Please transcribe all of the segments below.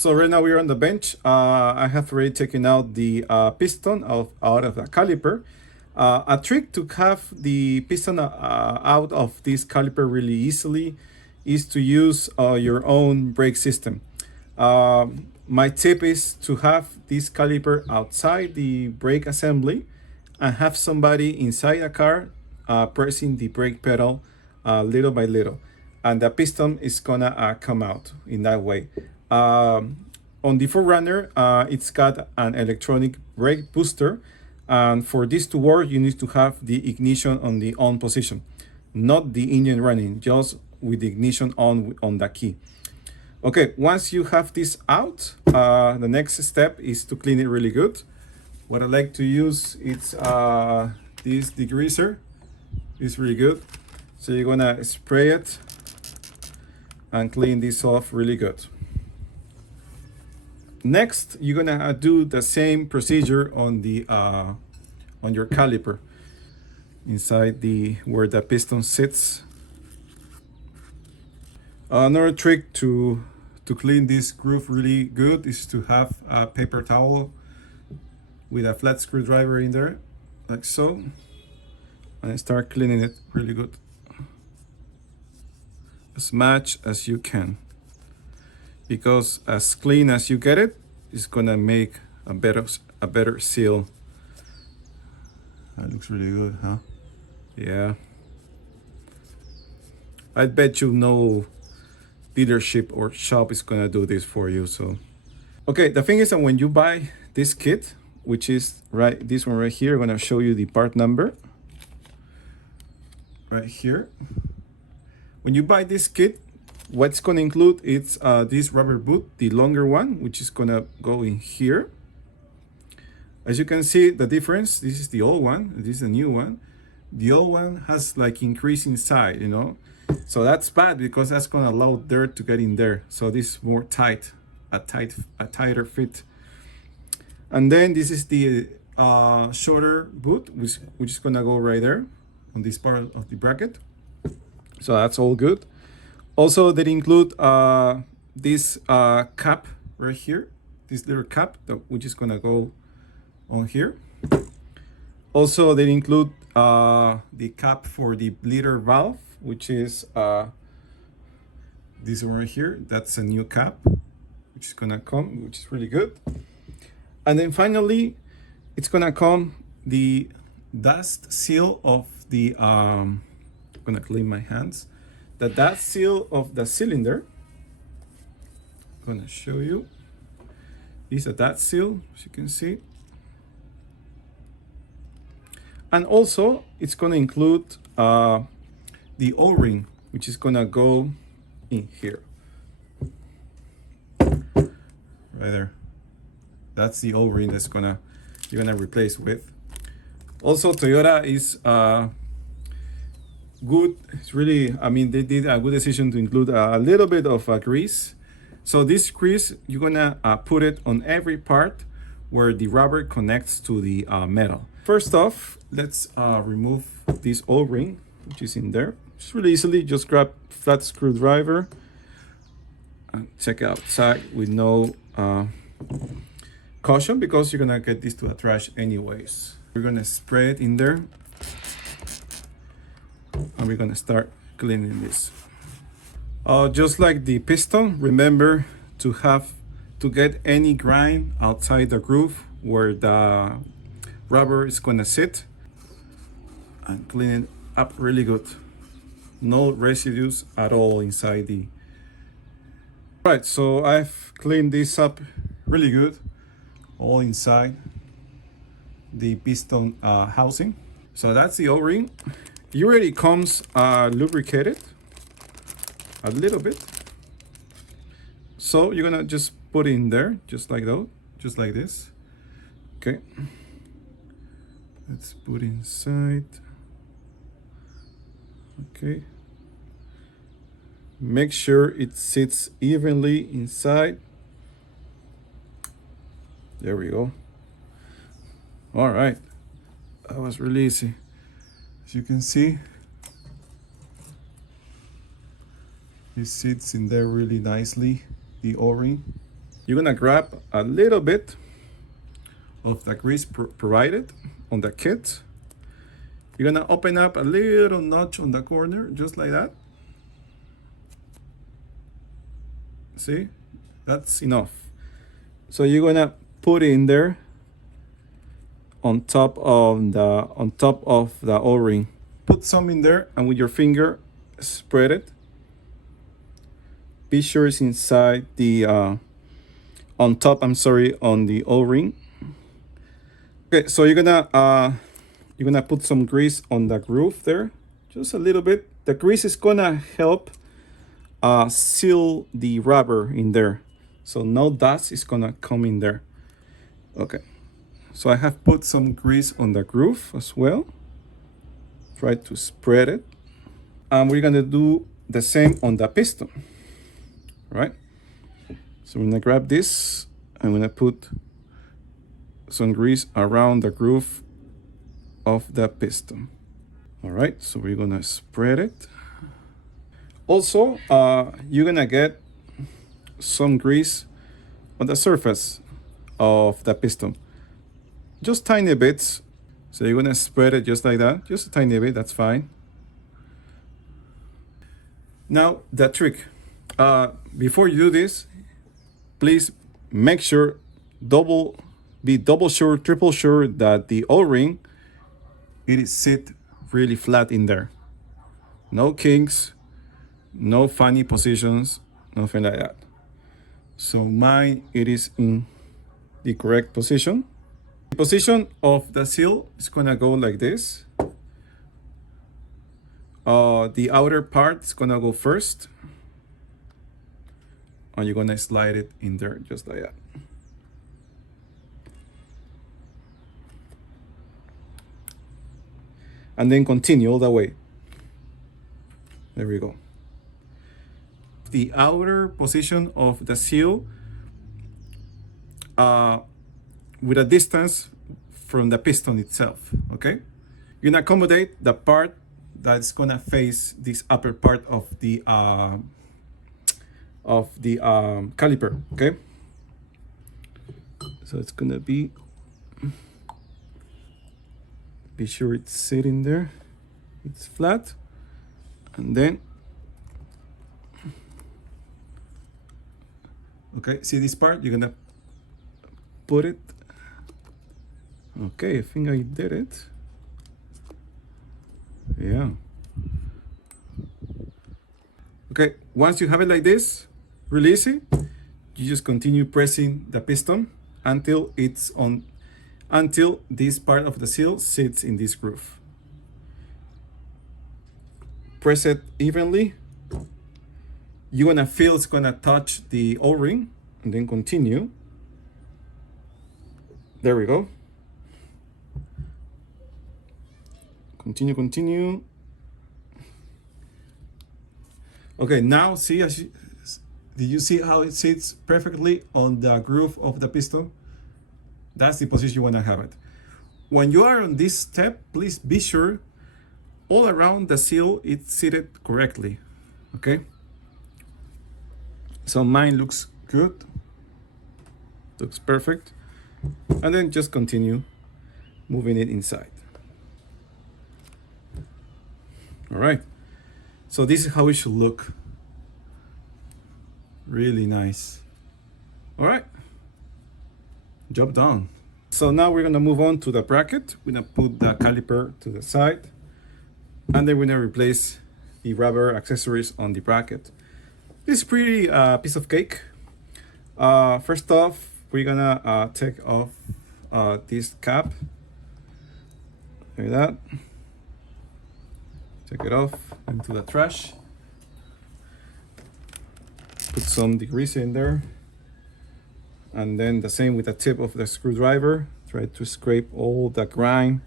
So right now we're on the bench. I have already taken out the piston out of the caliper. A trick to have the piston out of this caliper really easily is to use your own brake system. My tip is to have this caliper outside the brake assembly and have somebody inside a car pressing the brake pedal little by little, and the piston is gonna come out in that way. On the 4Runner, it's got an electronic brake booster, and for this to work, you need to have the ignition on the on position, not the engine running, just with the ignition on the key. Okay, once you have this out, the next step is to clean it really good. What I like to use is this degreaser. It's really good. So you're gonna spray it and clean this off really good. Next, you're gonna do the same procedure on the on your caliper, inside the where the piston sits. Another trick to clean this groove really good is to have a paper towel with a flat screwdriver in there, like so, and start cleaning it really good, as much as you can, because as clean as you get it is gonna make a better seal. That looks really good, huh? Yeah, I bet you no dealership or shop is gonna do this for you. So okay, the thing is that when you buy this kit, which is this one right here, I'm gonna show you the part number right here. When you buy this kit, what's gonna include it's this rubber boot, the longer one, which is gonna go in here. As you can see the difference, this is the old one, this is the new one. The old one has like increasing side, you know, so that's bad because that's gonna allow dirt to get in there. So this is more tight, a tighter fit. And then this is the shorter boot, which is gonna go right there on this part of the bracket. So that's all good. Also, they include this cap right here, this little cap which is gonna go on here. Also, they include the cap for the bleeder valve, which is this one right here. That's a new cap, which is gonna come, which is really good. And then finally, it's gonna come the dust seal of the I'm gonna clean my hands. The dust seal of the cylinder. I'm gonna show you. This is a dust seal, as you can see. And also, it's gonna include the O-ring, which is gonna go in here, right there. That's the O-ring that's you're gonna replace with. Also, Toyota is good. It's really, I mean, they did a good decision to include a little bit of grease. So this grease, you're gonna put it on every part where the rubber connects to the metal. First off, let's remove this O-ring, which is in there. Just really easily, just grab flat screwdriver and check it outside with no caution, because you're gonna get this to the trash anyways. We're gonna spray it in there and we're gonna start cleaning this. Just like the piston, remember to get any grime outside the groove where the rubber is gonna sit, and clean it up really good. No residues at all inside the. Right, so I've cleaned this up really good, all inside the piston housing. So that's the O-ring. It already comes lubricated a little bit. So you're gonna just put it in there, just like that, just like this. Okay. Let's put inside. Okay. Make sure it sits evenly inside. There we go. All right. That was really easy. As you can see, it sits in there really nicely, the O-ring. you're gonna grab a little bit of the grease provided on the kit. You're gonna open up a little notch on the corner, just like that. See, that's enough. So you're gonna put it in there on top of the O-ring. Put some in there, and with your finger, spread it. Be sure it's inside the on top. I'm sorry, on the O-ring. Okay, so you're gonna put some grease on the groove there, just a little bit. The grease is gonna help seal the rubber in there, so no dust is gonna come in there. Okay, so I have put some grease on the groove as well. Try to spread it, and we're gonna do the same on the piston. Right, so I'm gonna grab this. I'm gonna put some grease around the groove of the piston. All right, so we're gonna spread it. Also, you're gonna get some grease on the surface of the piston, just tiny bits. So you're gonna spread it just like that, just a tiny bit, that's fine. Now the trick, before you do this, please make sure, be double sure, triple sure that the O-ring, it is sit really flat in there. No kinks, no funny positions, nothing like that. So mine, it is in the correct position. The position of the seal is gonna go like this. The outer part is gonna go first, and you're gonna slide it in there just like that. And then continue all the way. There we go. The outer position of the seal with a distance from the piston itself, okay? You're gonna accommodate the part that's gonna face this upper part of the caliper, okay? So it's gonna be sure it's sitting there, it's flat, and then, okay, see this part, you're gonna put it, okay, I think I did it, yeah. Okay, once you have it like this, release it, you just continue pressing the piston until this part of the seal sits in this groove. Press it evenly. You're gonna feel it's gonna touch the O-ring, and then continue. There we go. Continue. Okay, now see, did you see how it sits perfectly on the groove of the piston? That's the position you want to have it. When you are on this step, please be sure all around the seal it's seated correctly, okay? So mine looks good, looks perfect. And then just continue moving it inside. All right, so this is how it should look. Really nice. All right, job done. So now we're gonna move on to the bracket. We're gonna put the caliper to the side, and then we're gonna replace the rubber accessories on the bracket. This is pretty piece of cake. First off, we're gonna take off this cap, like that. Take it off into the trash. Put some degreaser in there. And then the same with the tip of the screwdriver. Try to scrape all the grime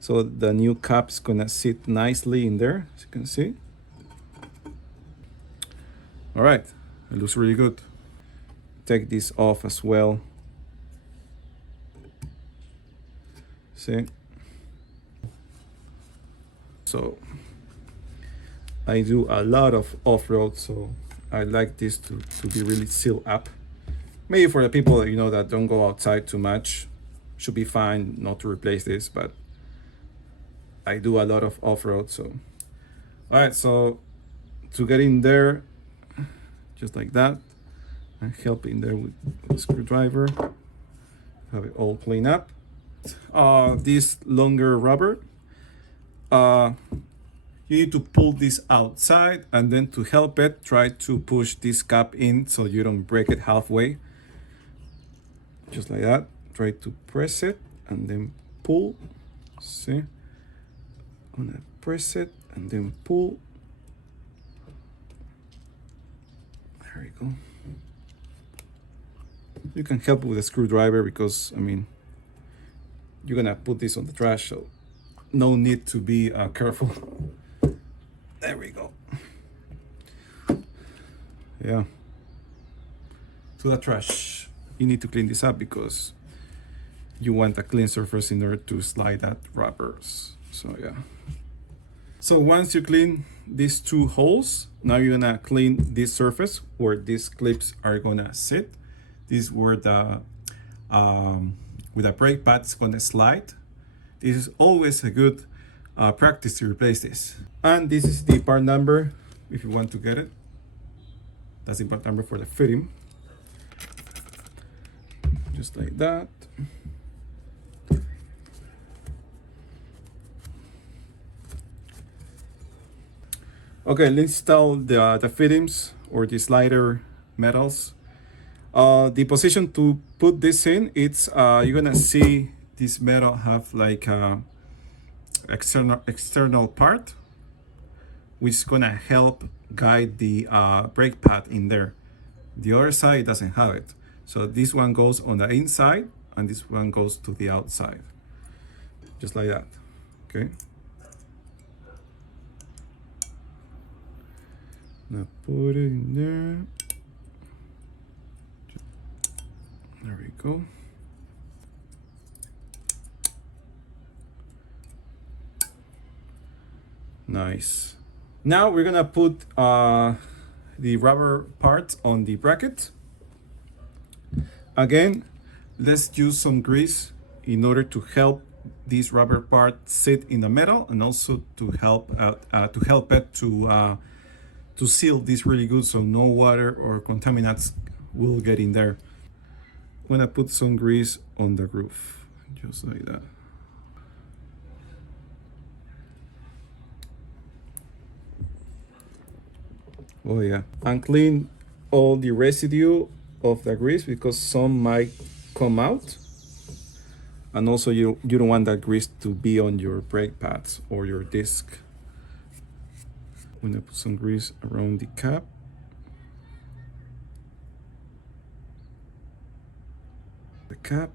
so the new cap is gonna sit nicely in there, as you can see. All right, it looks really good. Take this off as well. See? So I do a lot of off-road, so I like this to be really sealed up. Maybe for the people that, that don't go outside too much, should be fine not to replace this, but I do a lot of off-road. So all right, so to get in there, just like that, and help in there with a screwdriver, have it all cleaned up. This longer rubber, you need to pull this outside, and then to help it, try to push this cap in so you don't break it halfway. Just like that. Try to press it and then pull. See? I'm gonna press it and then pull. There we go. You can help with a screwdriver because, I mean, you're gonna put this on the trash, so no need to be careful. There we go. Yeah. To the trash. You need to clean this up because you want a clean surface in order to slide that rubbers. So yeah. So once you clean these two holes, now you're gonna clean this surface where these clips are gonna sit. This is where the with a brake pad is gonna slide. This is always a good practice to replace this. And this is the part number if you want to get it. That's the part number for the fitting. Just like that. Okay, let's install the fittings or the slider metals. The position to put this in, it's you're gonna see this metal have like a external part, which is gonna help guide the brake pad in there. The other side doesn't have it. So this one goes on the inside and this one goes to the outside. Just like that, okay? Now put it in there. There we go. Nice. Now we're gonna put the rubber part on the bracket. Again, let's use some grease in order to help this rubber part sit in the metal, and also to help it to seal this really good, so no water or contaminants will get in there. I'm gonna put some grease on the groove, just like that. Oh yeah, and clean all the residue of the grease because some might come out, and also you don't want that grease to be on your brake pads or your disc. I'm gonna put some grease around the cap. The cap.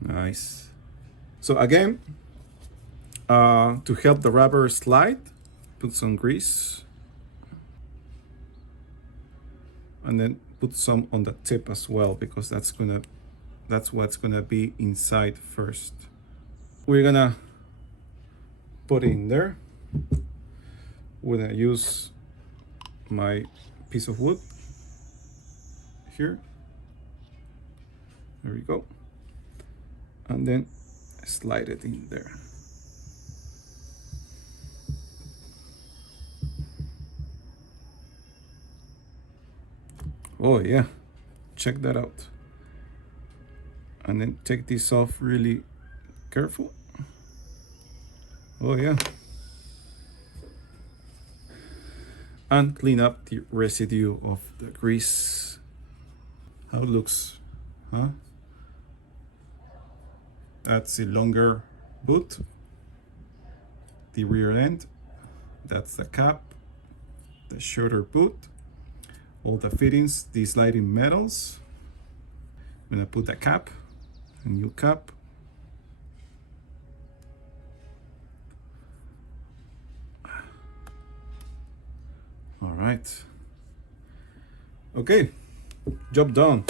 Nice. So again, to help the rubber slide, put some grease. And then put some on the tip as well, because that's what's gonna be inside first. We're gonna put it in there. We're gonna use my piece of wood here. There we go. And then slide it in there. Oh yeah, check that out. And then take this off really careful. Oh yeah. And clean up the residue of the grease. How it looks, huh? That's the longer boot, the rear end. That's the cap, the shorter boot. All the fittings, the sliding metals. I'm gonna put the cap, a new cap. All right. Okay, job done.